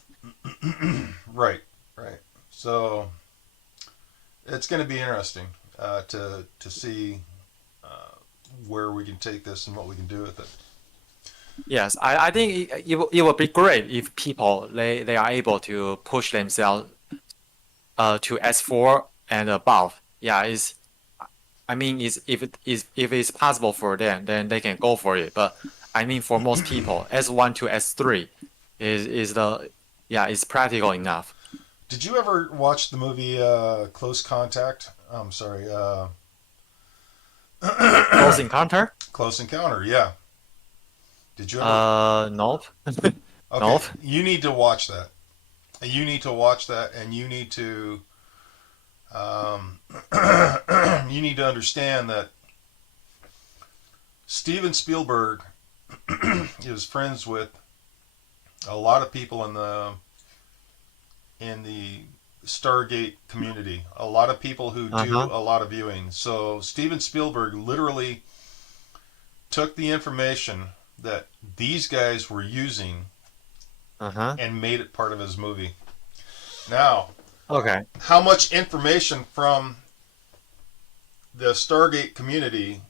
right, right. So it's going to be interesting to see where we can take this and what we can do with it. Yes, I think it would be great if people they are able to push themselves to S4 and above. Yeah, it's I mean it's if it's possible for them, then they can go for it. But I mean for most people, S1 to S3 is the yeah, it's practical enough. Did you ever watch the movie Close Contact? I'm sorry, Close encounter? Close Encounter. Yeah. Did you ever? Nope. Okay, Nope. you need to watch that. You need to watch that, and you need to um, you need to understand that Steven Spielberg is friends with a lot of people in the Stargate community. A lot of people who do Uh-huh. a lot of viewing. So Steven Spielberg literally took the information that these guys were using Uh-huh. and made it part of his movie. Now, Okay. how much information from the Stargate community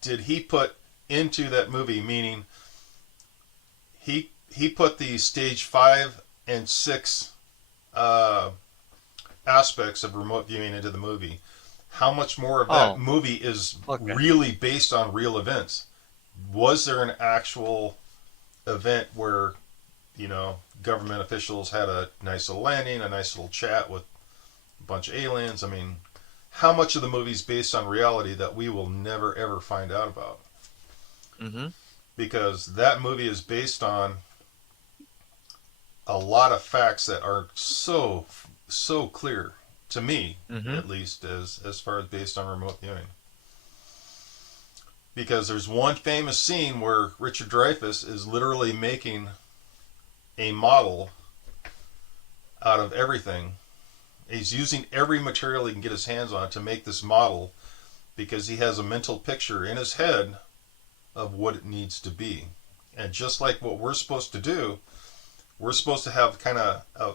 did he put into that movie? Meaning, he put the stage 5 and 6 uh, aspects of remote viewing into the movie. How much more of that Oh, movie is okay. really based on real events? Was there an actual event where, government officials had a nice little landing, a nice little chat with a bunch of aliens? I mean, how much of the movie is based on reality that we will never ever find out about? Mm-hmm. Because that movie is based on a lot of facts that are so clear to me, Mm-hmm. at least, as far as based on remote viewing. Because there's one famous scene where Richard Dreyfuss is literally making a model out of everything. He's using every material he can get his hands on to make this model because he has a mental picture in his head of what it needs to be. And just like what we're supposed to do, we're supposed to have kind of a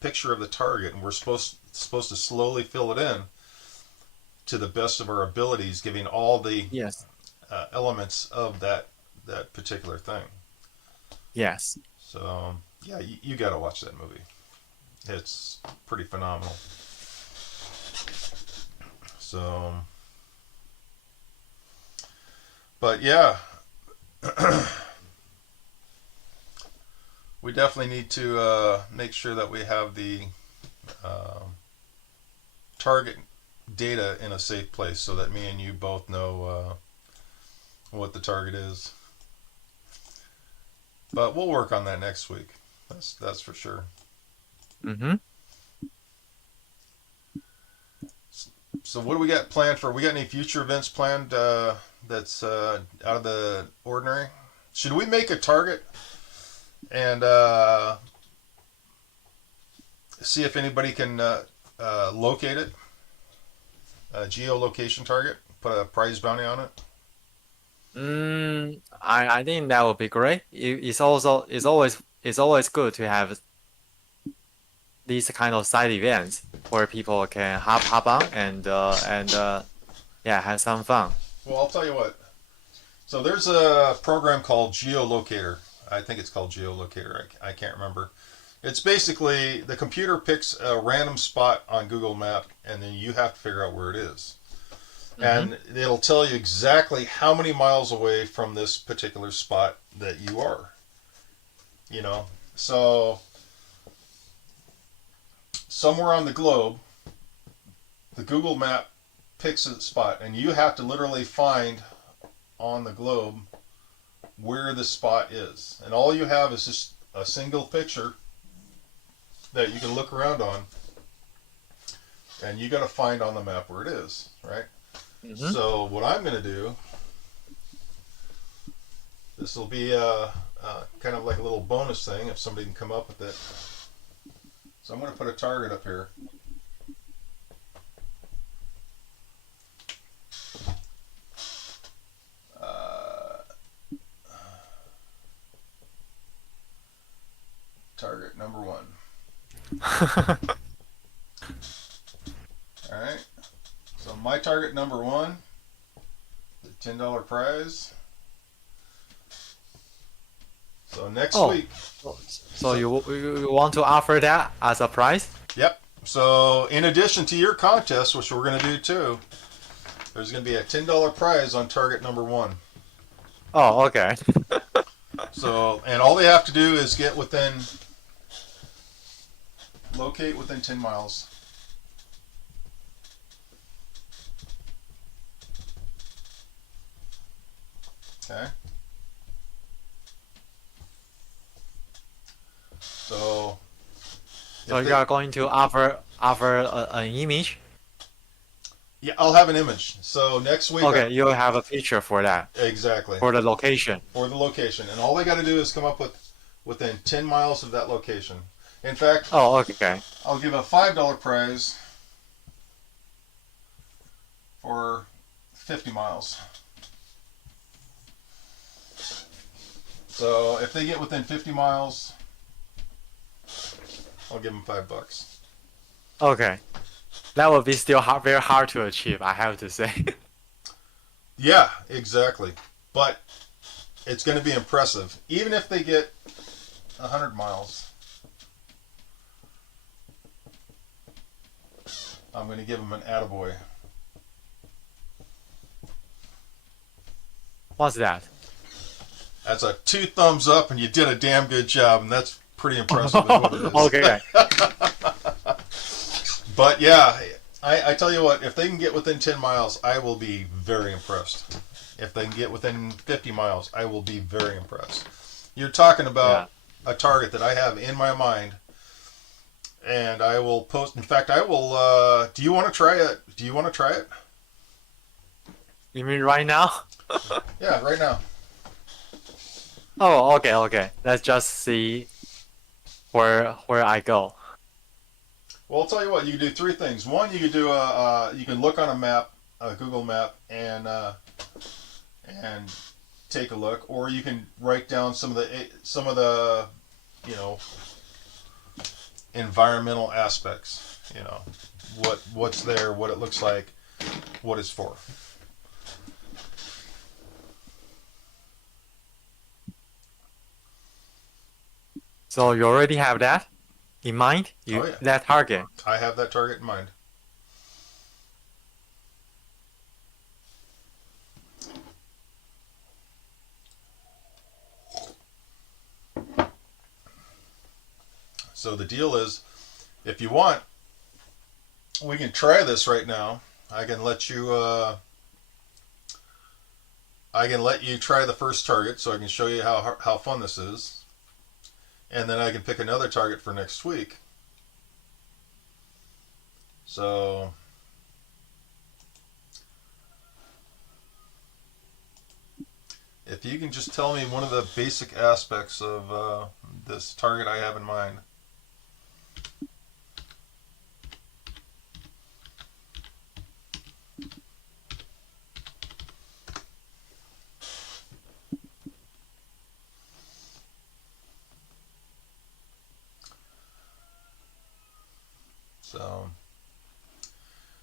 picture of the target, and we're supposed to slowly fill it in to the best of our abilities, giving all the Yes. elements of that particular thing. Yes. So yeah, you got to watch that movie. It's pretty phenomenal. So, but yeah, we definitely need to make sure that we have the uh, target data in a safe place so that me and you both know what the target is. But we'll work on that next week. That's for sure. Mm-hmm. So what do we got planned for? We got any future events planned that's out of the ordinary? Should we make a target and see if anybody can locate it? A geolocation target. Put a prize bounty on it. I think that would be great. It's always good to have these kind of side events where people can hop on and yeah, have some fun. Well, I'll tell you what. So there's a program called Geolocator. I think it's called Geolocator. I can't remember. It's basically the computer picks a random spot on Google Map, and then you have to figure out where it is. And it'll tell you exactly how many miles away from this particular spot that you are. You know, so somewhere on the globe, the Google Map picks a spot, and you have to literally find on the globe where the spot is. And all you have is just a single picture that you can look around on, and you got to find on the map where it is, right? So what I'm going to do, this will be kind of like a little bonus thing if somebody can come up with it. So I'm going to put a target up here. Target number 1. All right. So my target number 1, the $10 prize. So next week. So you want to offer that as a prize? Yep. So in addition to your contest, which we're going to do too, there's going to be a $10 prize on target number 1. Oh, okay. So, and all they have to do is locate within 10 miles. Okay. So you are going to offer an image? Yeah, I'll have an image. So next week. Okay, you'll have a picture for that. Exactly. For the location. For the location, and all they got to do is come up with within 10 miles of that location. In fact. Oh, okay. I'll give a $5 prize for 50 miles. So if they get within 50 miles, I'll give them $5. Okay. That would be still very hard to achieve, I have to say. Yeah, exactly. But it's going to be impressive. Even if they get 100 miles, I'm going to give them an attaboy. What's that? That's a 2 thumbs up, and you did a damn good job, and that's pretty impressive. Is what it is. Okay. But yeah, I tell you what, if they can get within 10 miles, I will be very impressed. If they can get within 50 miles, I will be very impressed. You're talking about a target that I have in my mind, and I will post. In fact, I will. Do you want to try it? Do you want to try it? You mean right now? Yeah, right now. Oh, okay. Let's just see where I go. Well, I'll tell you what. You can do 3 things. One, you can do you can look on a map, a Google map, and take a look, or you can write down some of the environmental aspects. What's there, what it looks like, what it's for. So you already have that in mind? That target? I have that target in mind. So the deal is, if you want, we can try this right now. I can let you try the first target, so I can show you how fun this is, and then I can pick another target for next week. So If you can just tell me one of the basic aspects of this target I have in mind. So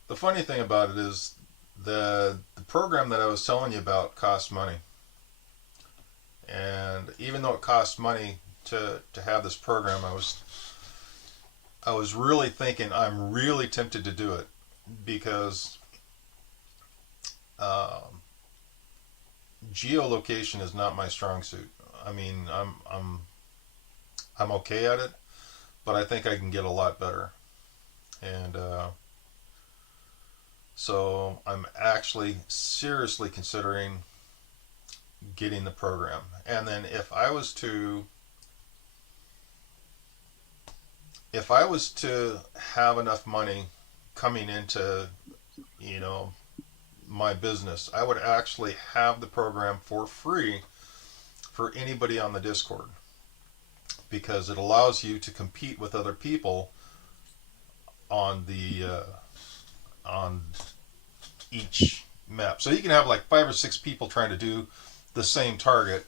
the funny thing about it is the program that I was telling you about costs money. And even though it costs money to have this program, I was really thinking I'm really tempted to do it because um, geolocation is not my strong suit. I mean, I'm okay at it, but I think I can get a lot better. And so I'm actually seriously considering getting the program. And then if I was to have enough money coming into, you know, my business, I would actually have the program for free for anybody on the Discord because it allows you to compete with other people on the on each map. So you can have like 5 or 6 people trying to do the same target,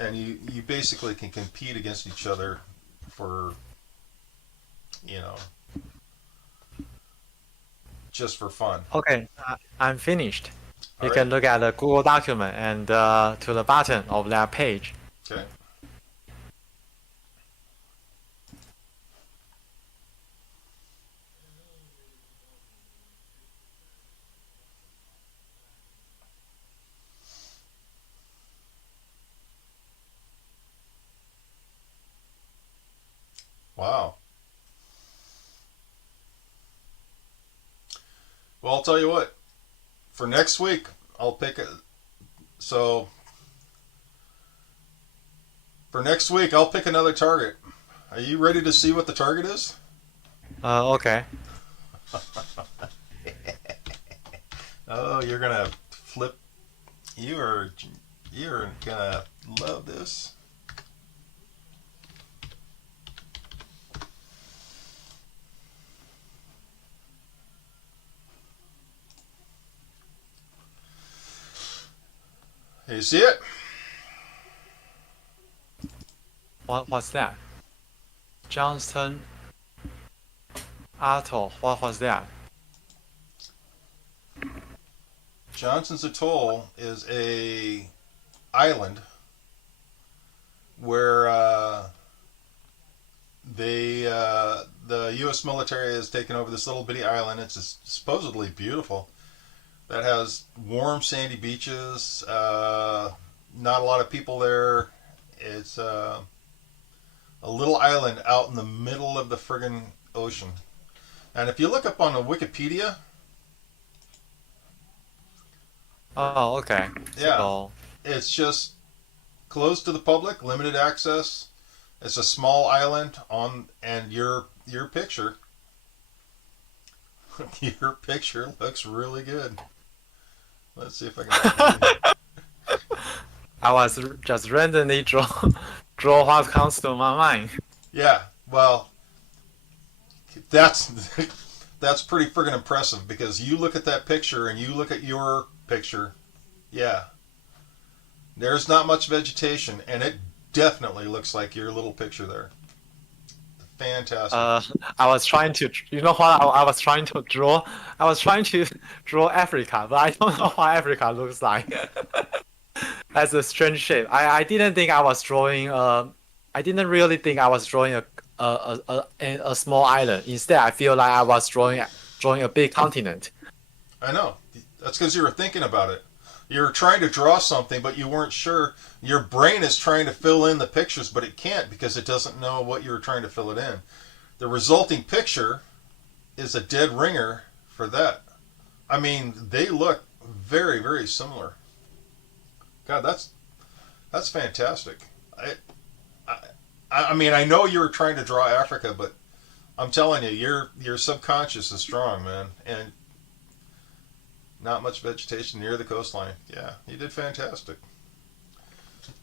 and you basically can compete against each other for, you know, just for fun. Okay, I'm finished. All You right. can look at the Google document and to the bottom of that page. Okay. Wow. Well, I'll tell you what. For next week, I'll pick a. So for next week, I'll pick another target. Are you ready to see what the target is? Okay. Oh, you're gonna flip. You are. You're gonna love this. You see it? What's that? Johnston Atoll. What was that? Johnson's Atoll is a island where the U.S. military has taken over this little bitty island. It's supposedly beautiful. That has warm sandy beaches. Not a lot of people there. It's a little island out in the middle of the friggin' ocean. And if you look up on the Wikipedia, Oh, okay. yeah, So, it's just closed to the public, limited access. It's a small island on, and your picture, your picture looks really good. Let's see if I can. I was just randomly draw what comes to my mind. Yeah, well, that's that's pretty friggin' impressive because you look at that picture and you look at your picture. Yeah, there's not much vegetation, and it definitely looks like your little picture there. Fantastic. I was trying to, you know what I was trying to draw? I was trying to draw Africa, but I don't know what Africa looks like. That's a strange shape. I didn't think I was drawing. I didn't really think I was drawing a small island. Instead, I feel like I was drawing a big continent. I know. That's because you were thinking about it. You were trying to draw something, but you weren't sure. Your brain is trying to fill in the pictures, but it can't because it doesn't know what you were trying to fill it in. The resulting picture is a dead ringer for that. I mean, they look very, very similar. God, that's fantastic. I, I mean, I know you were trying to draw Africa, but I'm telling you, your subconscious is strong, man, and not much vegetation near the coastline. Yeah, you did fantastic.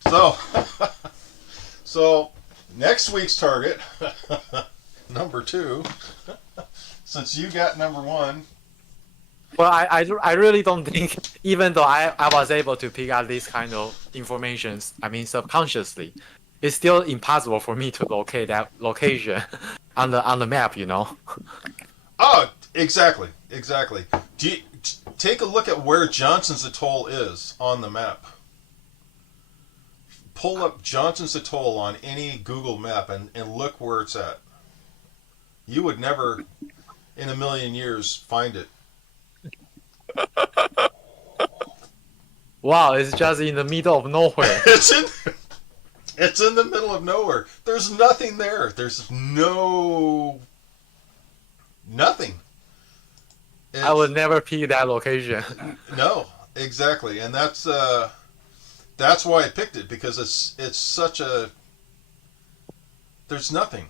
So, so next week's target, number 2, since you got number 1. Well, I really don't think, even though I was able to pick up this kind of informations, I mean subconsciously, it's still impossible for me to locate that location on the map, you know. Oh, exactly, exactly. Take a look at where Johnson's Atoll is on the map. Pull up Johnson's Atoll on any Google map and look where it's at. You would never, in a million years, find it. Wow, it's just in the middle of nowhere. It's in the middle of nowhere. There's nothing there. There's nothing. I would never pick that location. No, exactly, and that's why I picked it, because it's such a, there's nothing.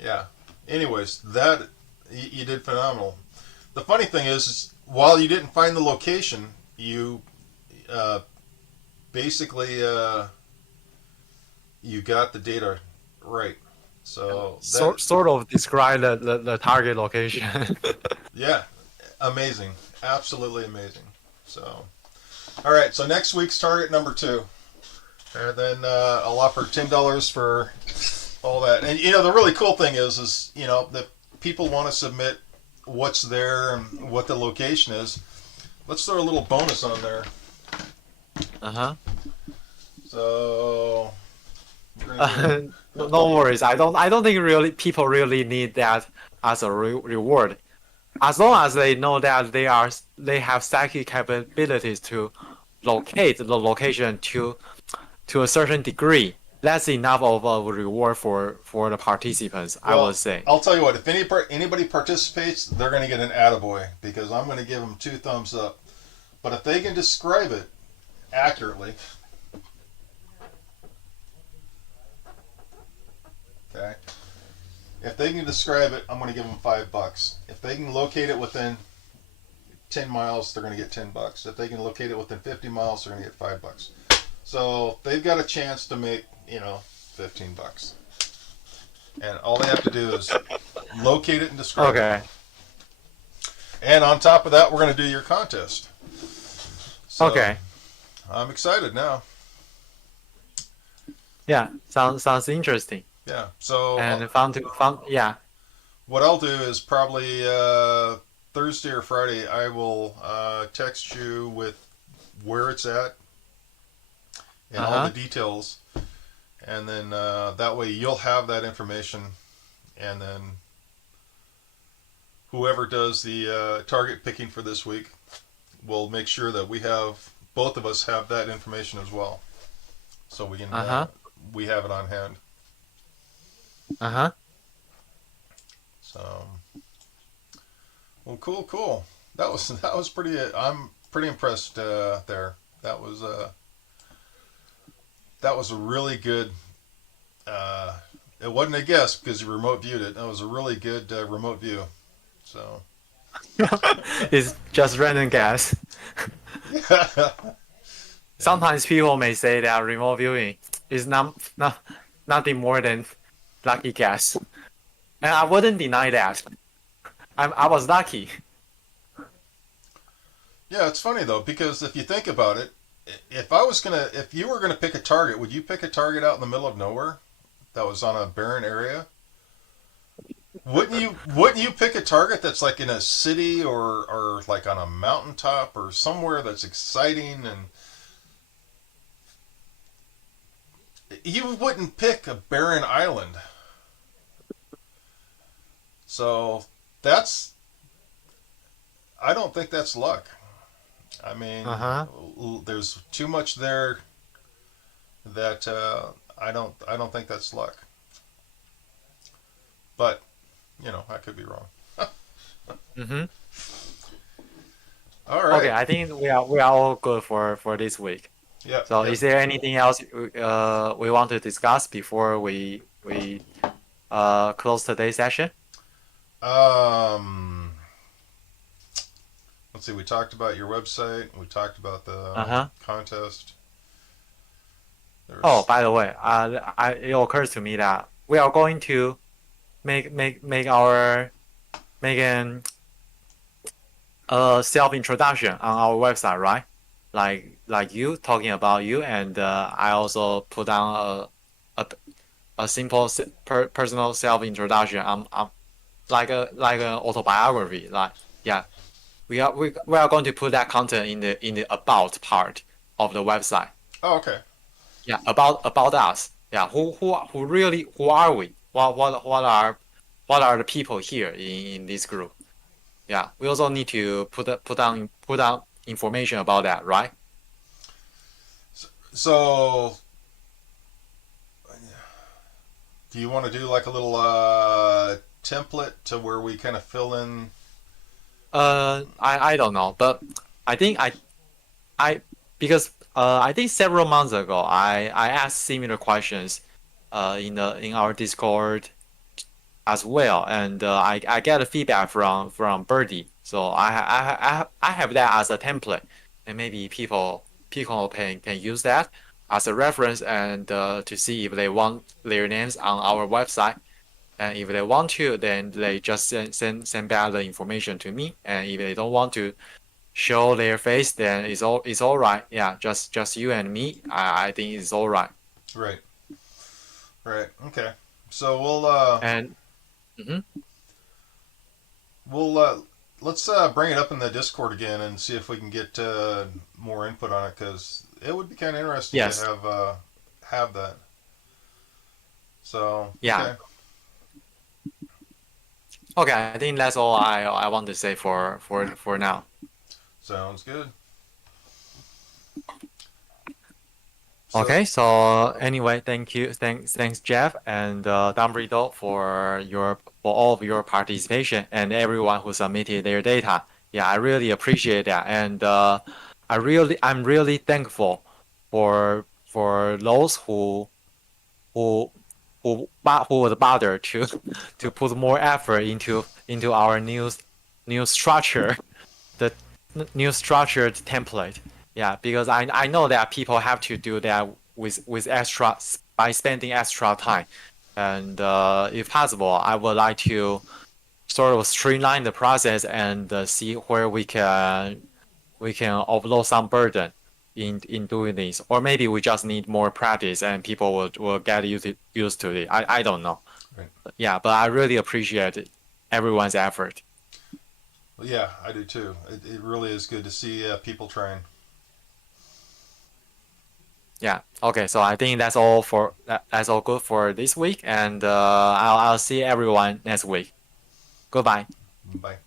Yeah. Anyways, that you did phenomenal. The funny thing is while you didn't find the location, you basically you got the data right. So Sort of describe the target location. yeah, amazing, absolutely amazing. So, all right. So next week's target number 2, and then I'll offer $10 for all that. And the really cool thing is that people want to submit what's there and what the location is. Let's throw a little bonus on there. Uh-huh. So No worries. I don't think really people really need that as a reward. As long as they know that they have psychic capabilities to locate the location to a certain degree, that's enough of a reward for the participants, I would say. I'll tell you what. If anybody participates, they're going to get an attaboy, because I'm going to give them 2 thumbs up. But if they can describe it accurately, okay. If they can describe it, I'm going to give them $5. If they can locate it within 10 miles, they're going to get $10. If they can locate it within 50 miles, they're going to get $5. So they've got a chance to make, $15. And all they have to do is locate it and describe it. And on top of that, we're going to do your contest. So, Okay. I'm excited now. Yeah, sounds interesting. Yeah. So And fun. Yeah. what I'll do is probably Thursday or Friday, I will text you with where it's at and all the details, and then that way you'll have that information, and then whoever does the target picking for this week will make sure that both of us have that information as well, so we can we have it on hand. So, well, cool. That was pretty. I'm pretty impressed there. That was a really good. It wasn't a guess because you remote viewed it. That was a really good remote view. So. It's just random guess. Sometimes people may say that remote viewing is nothing more than lucky guess, and I wouldn't deny that. I was lucky. Yeah, it's funny though, because if you think about it, if you were gonna pick a target, would you pick a target out in the middle of nowhere that was on a barren area? Wouldn't you pick a target that's like in a city or like on a mountaintop or somewhere that's exciting, and you wouldn't pick a barren island. So I don't think that's luck. I mean, there's too much there that I don't think that's luck. But I could be wrong. All right. Okay, I think we are all good for this week. Yeah. So, is there anything else we want to discuss before we close today's session? Let's see. We talked about your website. We talked about the contest. Oh, by the way, it occurs to me that we are going to make our make an self introduction on our website, right? Like you talking about you, and I also put down a a simple personal self introduction. Like an autobiography. Like yeah, we are going to put that content in the about part of the website. Oh, okay. Yeah, about us. Yeah, who really who are we? What are the people here in this group? Yeah, we also need to put down information about that, right? So, do you want to do like a little template to where we kind of fill in? I don't know, but I think I because I think several months ago I asked similar questions in our Discord as well, and I get a feedback from Birdie, so I have that as a template, and maybe people can use that as a reference and to see if they want their names on our website. And if they want to, then they just send back the information to me. And if they don't want to show their face, then it's all right. Yeah, just you and me. I think it's all right. Right. Right. Okay. So And mhm. we'll let's bring it up in the Discord again and see if we can get more input on it because it would be kind of interesting to Yes, have that. So yeah. okay, Okay, I think that's all I want to say for now. sounds good. So Okay, so anyway, thank you, thanks Jeff and Dumbrito for all of your participation and everyone who submitted their data. Yeah, I really appreciate that, and I'm really thankful for those who who would bother to to put more effort into our new structure, the new structured template. Yeah, because I know that people have to do that with extra by spending extra time, and if possible, I would like to sort of streamline the process and see where we can offload some burden in doing this, or maybe we just need more practice and people will get used to it. I don't know. right. Yeah, but I really appreciate everyone's effort. Well, yeah, I do too. It really is good to see people trying. Yeah. Okay. So I think that's all good for this week, and I'll see everyone next week. Goodbye. Bye.